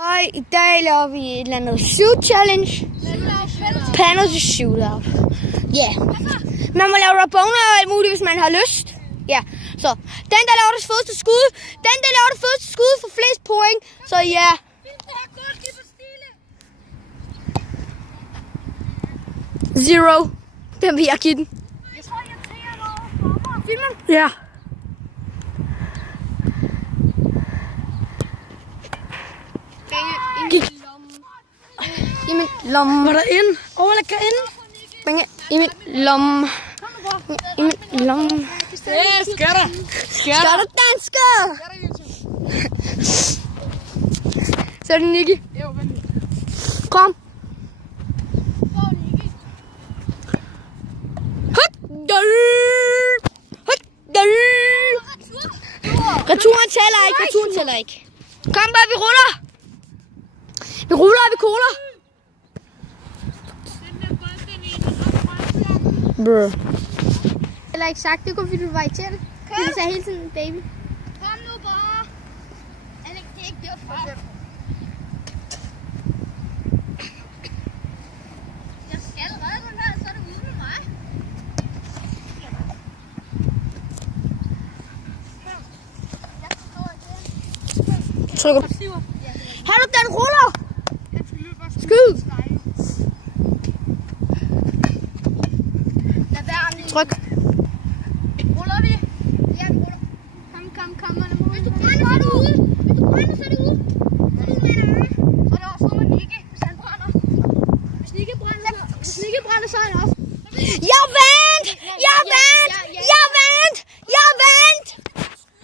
Og i dag laver vi et eller andet shoot challenge. Penalty shootout. Ja. Yeah. Man må lave rabona og alt muligt, hvis man har lyst. Ja. Så den, der laver det fedeste skud, får flest point. Så ja. Zero. Den vil jeg give den. Jeg tror, jeg tager noget for mig. Filmen? Ja. I min lomme. Var der ind? Overlæg ind. Penge i min lomme. I min lomme. Ja, skatter. Skatter dansker. Så er det Nicky. Kom. Returen tæller ikke. Kom bare, vi ruller. Vi ruller, og vi cola. Brr. Eller ikke sagt, det kunne fordi du var irriterende. Du sagde hele tiden, baby. Kom nu bare. Alex, det er ikke derfra. Jeg skal redde den her, så er det ude med mig. Trykker. Har du den ruller? Skyd. Lad være nu. Tryk. Ruller vi? Ja, vi ruller. Kom. Hvis du brænder, så er det ude.